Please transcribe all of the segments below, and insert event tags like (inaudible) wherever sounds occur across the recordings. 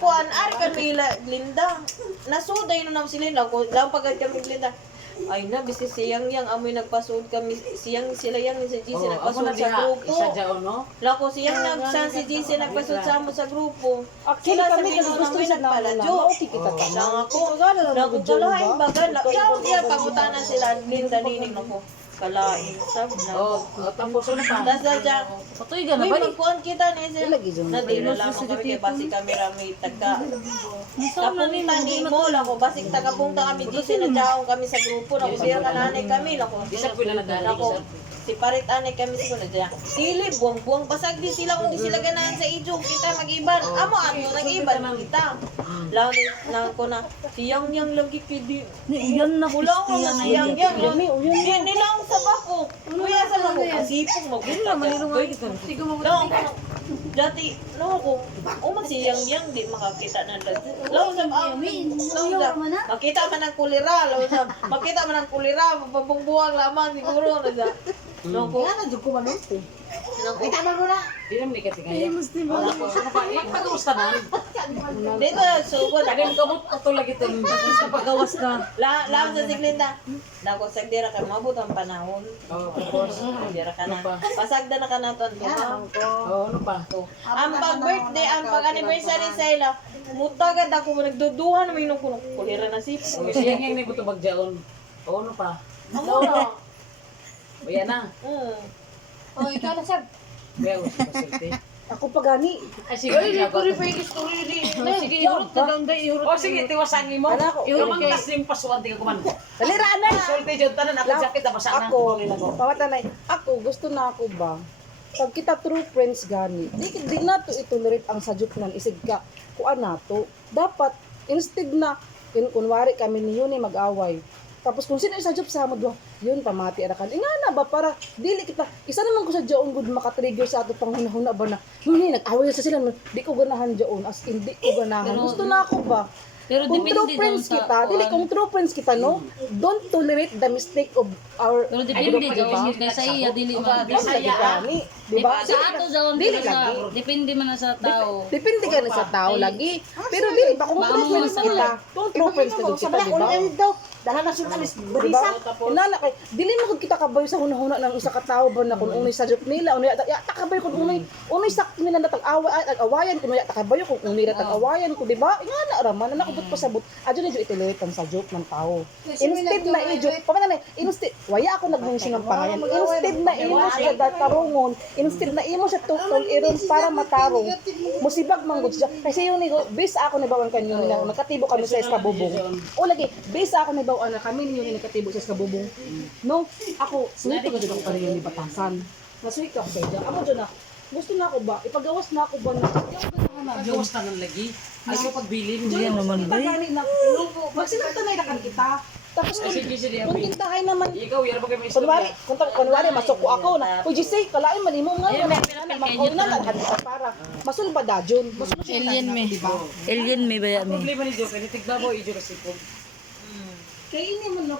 kuan ar kami la Linda. Nasuday no nam si Linda ko lang pagad kami Linda. Ay na bisi siyang yang amoy nagpasud kami siyang sila yang si GC Oh, nagpasud na sa grupo. isa dyan, no? Lako siyang nagsan si GC nagpasud sa mo sa grupo. Actually, Sila kami sa kasi Pinoy gusto sa na. Mauti kita ka na. Lang ako. Lang nag-join kalahin ba? baga. Yaw niya, pagutanan sila. Linda, nining ako. Kalahin. Sab na. Oh, tapos pa? Na dyan. Patuloy ka na Uy, ba? magkuhan kita na siya. Ilagi dyan. Nadira lang ako kay basi kami rami taga. Kapunta ni mo lako basi taga punta kami na jaong kami sa grupo na kusira ka nanay kami lako. Isa ko na nagdala, Lako. Parit anay kami sa kuna diyan. Dili buwang-buwang basag di sila kung di sila ganahan sa ijo kita mag-iban. Amo ato nag-iban kita. Lang na ko na siyang yang lagi kidi. Iyan na Wala ko na siyang yang. Di nilang sa bako. Kuya sa bako kasipong mo. Wala manilungan kita. Sige mo. Dati, no ako, umag siyang yang di makakita na dati. Law sa law sa makita man ang kulira, law sa makita man ang kulira, mapabungbuwang lamang siguro na sa. No ko. Ano, dyan ko manunti. No ko. Di naman ni kasi kaya. Wala ko. Ano pa? Eh, pagawas ka na. Dito sugod ako. kamot ito lagi ito. Sa pagawas ka. La la sa siglinda. Dako sagdira ka mabot ang panahon. Oh, tapos. Dira ka na. Ano pa? Pasagda na ka na ko. Oh, ano pa? Ang pag-birthday, ang pag-anniversary sa ila, mutagad ako nagduduhan naman yung kuno kulira na sip. Oh, siya yung nagbuto bagjaon. Oh, ano pa? Na. O, yan na. Mm. Oh, ikaw na, sir. Kaya gusto pa silti. Ako pa gani. Ay, sige. Ay, (laughs) ko rin pa yung story rin. Sige, ihurot na dahil ihurot. O, sige, tiwasan mo. Ala ko. Ihurot ka sim pasuan, tingnan ko man. Dali, raan na. Sulti dyan, tanan ako jacket na basa na. Ako, pawatanay, ako, gusto na ako ba? Pag kita true friends gani, di, di na to itolerate ang sadyot nan isig ka, kuan na to. Dapat, instead na, kunwari kami ni yun ay mag-away. Tapos kung sino yung sadyot sa mo, duha, yun, pamati ara kan. Inga na ba, para, dili kita, isa naman ko sa Joon good makatrigger sa ato pang hunahuna ba na, yun nag-away sa sila, di ko ganahan Joon, as in, di ko ganahan. Gusto na ako ba? Pero kung true friends sa kita, dili kung true friends kita, no, don't tolerate the mistake of our Pero depende daw diba? sa iya dili man. Di ba gani? Di ba? Sa ato daw Dili sa lagi. depende man sa tao. Depende ka na sa tao lagi. Pero dili ba kung true friends sa kita, kung true friends kita, di ba? Dala na sila alis Di ba? Inana kay dili mo kita kabayo sa hunahuna ng isa ka tawo ba na kung unay sa joke nila, unay ya takabayo kung unay unay sak nila na tag-awa at awayan kung unay takabayo kung unay ra tag-awayan ko, di ba? Ingana ra man na nakabot pa sabot. Adyo ni itolerate ang sa joke ng tao. Instead na i-joke, pa na instead waya ako nagbungsing ng pangayan. Instead na imo siya datarungon, instead na imo siya tutol iron para matarong. Musibag man gud siya. Kasi yun ni bis ako ni bawang kanyo na nakatibo kami sa eskabubong. O lagi, bis ako ni bawang na kami ninyo ni nakatibo sa eskabubong. No, ako suwito ka dito ako kanina ni batasan. Nasuwit ako sa iya. Amo na. Gusto na ako ba? Ipagawas na ako ba na? Pagawas na ng lagi. Ay, ko pagbili. Hindi naman ba? Pagani na. Magsinagtanay na kan kita. Tapos kung sige, kung Abi. tintahay naman Ikaw, yan ba kayo may Kunwari, kung kunwari masuko ako na, Uy, Jisay, kalain man imo nga, makaw na lang, hadita para. Masul ba siya Alien me. Diba? Alien me ba Ang problema ni Joke, nitigda mo, ijo kasi po. Kaya ini mo no.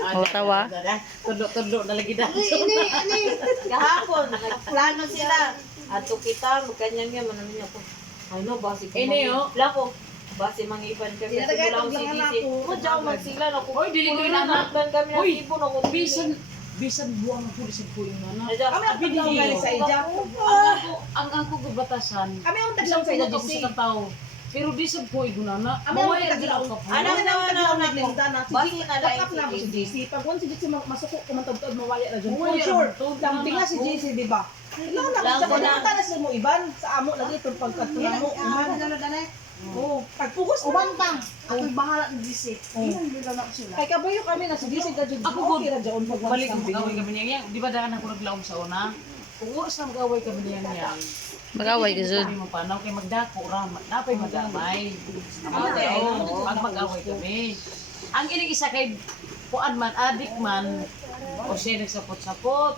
O, tawa? Tudlo-tudlo na lagi na. (laughs) Kahapon, nagplano sila. Ato kita, magkanyan nga, manano niya po. Ay no, basi ko. Ene, oh. Lako. Basi mangiban ka. Kasi wala si DC. Mo jaw man sila na ko. Oy, dili ko yun, anak. Nagdan kami ng Uy, ibon ako. Bisan, bisan buwang ang pulisin po yung ano. Kami ang taglaw sa ija. Ang ako, ang ako gubatasan. Kami ang Bisan taglaw sa ija, ako Jisay. sa tao. Pero di sa po igunana. Kami ang Mawala taglaw. din ako. Ano Kami na na na na na. Basi na back lang up na ako si JC. Pag once si JC masuko, kumantagtad, mawaya na dyan. Mawaya For sure. na. Lampi nga si JC, di ba? Ilan na, Lang sa ko na. kanya tanas mo iban, sa amo lagi itong pagkatula mo. Iman. Oo, pagpugos na. Uban pa. Ako bahala ng. Oh. Ilan dito na ko sila. Kay kabayo kami na si JC gadyo. Ako once Balik ang mag-away kami niya. Di ba daan ako naglaom sa una? Kung oras na mag-away kami niya niya. Mag-away ka Sabi mo pa, kay magdako ra, napay madamay. Okay, pag mag-away kami. Ang ining isa kay kuan man, adik man, o siya nagsapot-sapot.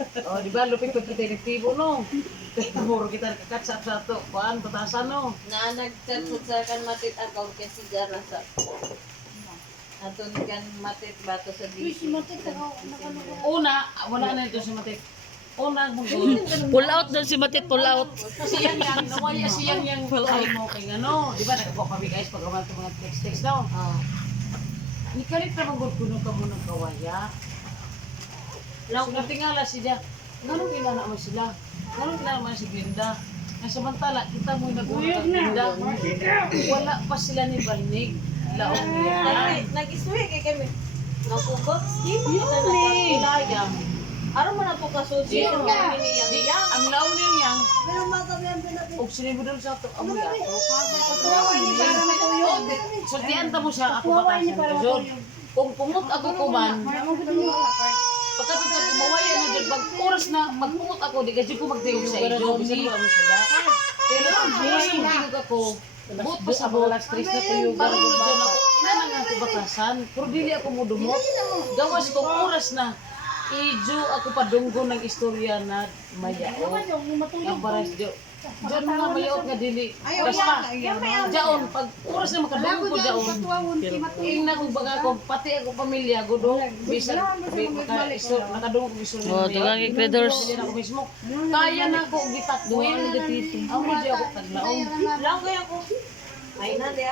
O, di ba, lupit ko kita elektibo, no? (laughs) Muro kita nakakat sa to, kuan, batasan, no? Na nagchat sa kan matit akaw kasi jara sa. Aton kan matit bato sa DC. Matit ako. Una, wala na ito si Matit. Unang (laughs) mong Pull out daw si Matit, pull out. Kasi yan yan, nawali kasi yan yung ay mo kay ano, di ba nagpo kami guys pag umat mga text text daw. Ni kalit na magod kuno ka mo ng kawaya. Lang so, tingala siya. Ganun kilala mo sila. Ganun kilala mo si Glinda. Nga samantala, kita mo yung nag-uwi Glinda. Wala pa sila ni Balnig. Laong niya. Nag-istuhe kay kami. Nakugot, di mo kita nagkulayang. Araw mo na po kasusi. Yun. Ang mga niyang Ang laong niya yang, Pero makabiyan pa natin. og sinibudol sa to, amo ya. Kawawa niya para matuyog. Sultian ta mo siya ako ko Jod. matuyog. Kung pumot ako kuman, mo kapag. pagkatapos sa kumawaya na dyan, pag oras na magpumot ako, di kasi ko magtayog sa iyo, bisan mo ano sila. Pero oras na magtayog ako, buot pa sa bolas, tres na tuyog. Parang dyan ako, na nga ako batasan, pero dili ako mo dumot. Gawas ko oras na, Ijo ako padunggo ng istorya na mayaot. Para sa Diyan nga mayaot nga dili. Basta, jaon, pag oras na makadunggo ko jaon, Ing na kung baga ko, pati ako pamilya ko do, bisan nakadungog ko iso Oh, dugang ikredors. ako. Kaya na ako gitakwil. Ang medyo ako taglaong. Lang kaya ko. Ay na, di